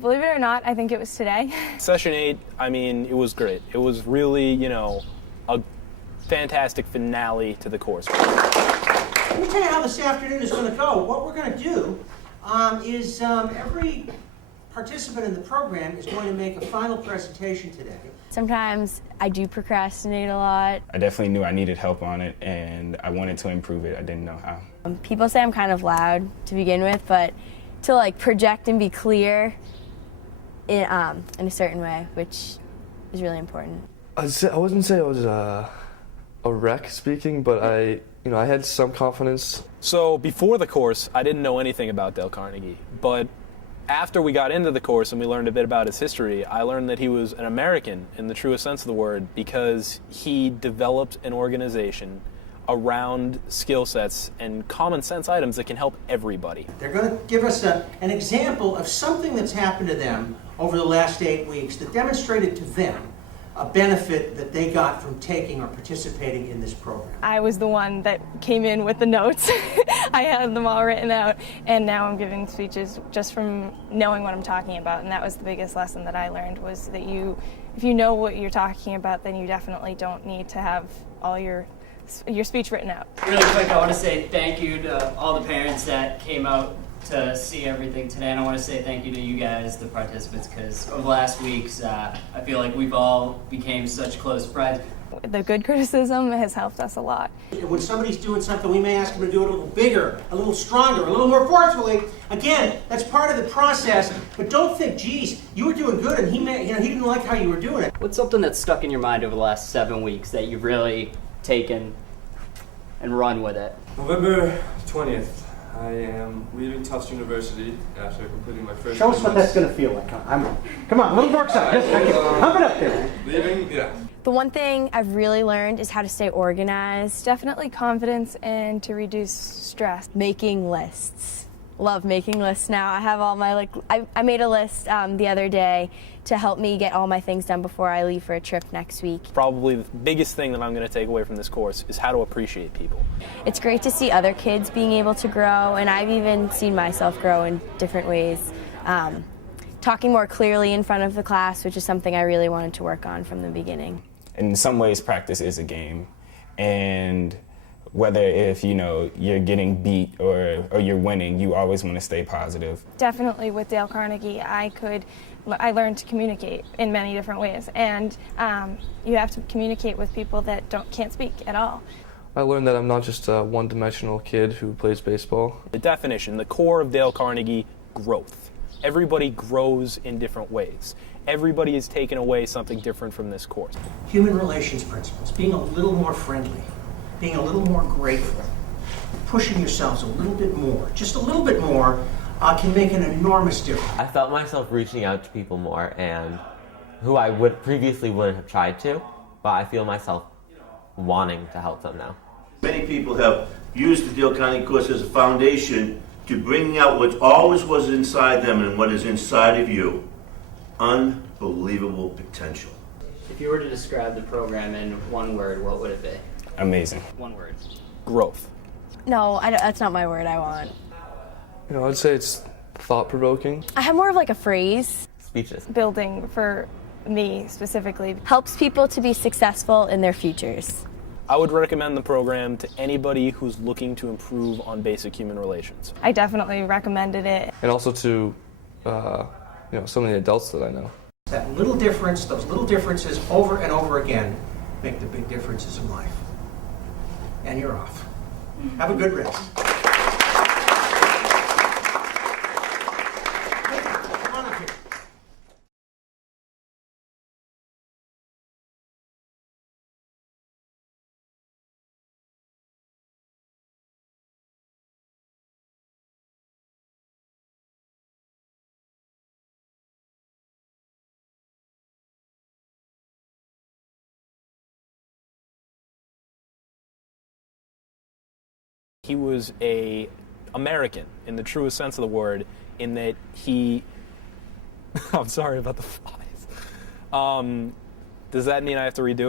Believe it or not, I think it was today. Session 8, I mean, it was great. It was really, a fantastic finale to the course. Let me tell you how this afternoon is going to go. What we're going to do is every participant in the program is going to make a final presentation today. Sometimes I do procrastinate a lot. I definitely knew I needed help on it, and I wanted to improve it. I didn't know how. People say I'm kind of loud to begin with, but to project and be clear in a certain way, which is really important. I wouldn't say I was a wreck speaking, but I had some confidence. So before the course, I didn't know anything about Dale Carnegie, but after we got into the course and we learned a bit about his history, I learned that he was an American in the truest sense of the word because he developed an organization around skill sets and common sense items that can help everybody. They're going to give us an example of something that's happened to them over the last 8 weeks that demonstrated to them a benefit that they got from taking or participating in this program. I was the one that came in with the notes. I had them all written out, and now I'm giving speeches just from knowing what I'm talking about, and that was the biggest lesson that I learned, was that if you know what you're talking about, then you definitely don't need to have all your speech written out. Really quick, I want to say thank you to all the parents that came out to see everything today, and I want to say thank you to you guys, the participants, because over the last weeks, I feel like we've all became such close friends. The good criticism has helped us a lot. When somebody's doing something, we may ask them to do it a little bigger, a little stronger, a little more forcefully. Again, that's part of the process, but don't think, geez, you were doing good and he didn't like how you were doing it. What's something that's stuck in your mind over the last 7 weeks that you've really taken and run with it? November 20th, I am leaving Tufts University after completing my first. Show us what that's going to feel like. Come on, a little more excited. Pump it up there. Leaving, yeah. The one thing I've really learned is how to stay organized. Definitely confidence and to reduce stress. Making lists. Love making lists now. I have all my, I made a list the other day to help me get all my things done before I leave for a trip next week. Probably the biggest thing that I'm going to take away from this course is how to appreciate people. It's great to see other kids being able to grow, and I've even seen myself grow in different ways. Talking more clearly in front of the class, which is something I really wanted to work on from the beginning. In some ways, practice is a game, and whether if you're getting beat or you're winning, you always want to stay positive. Definitely with Dale Carnegie, I learned to communicate in many different ways, and you have to communicate with people that can't speak at all. I learned that I'm not just a one-dimensional kid who plays baseball. The definition, the core of Dale Carnegie, growth. Everybody grows in different ways. Everybody has taken away something different from this course. Human relations principles, being a little more friendly, being a little more grateful, pushing yourselves a little bit more, just a little bit more, can make an enormous difference. I felt myself reaching out to people more, and who I previously wouldn't have tried to, but I feel myself wanting to help them now. Many people have used the Dale Carnegie course as a foundation to bringing out what always was inside them and what is inside of you. Unbelievable potential. If you were to describe the program in one word, what would it be? Amazing. One word. Growth. No, that's not my word I want. I'd say it's thought-provoking. I have more of a phrase. Speeches. Building for me specifically Helps people to be successful in their futures. I would recommend the program to anybody who's looking to improve on basic human relations. I definitely recommended it. And also to, some of the adults that I know. That little difference, those little differences over and over again make the big differences in life. And you're off. Have a good rest. Come on up here. He was an American in the truest sense of the word, in that he... I'm sorry about the flies. Does that mean I have to redo it?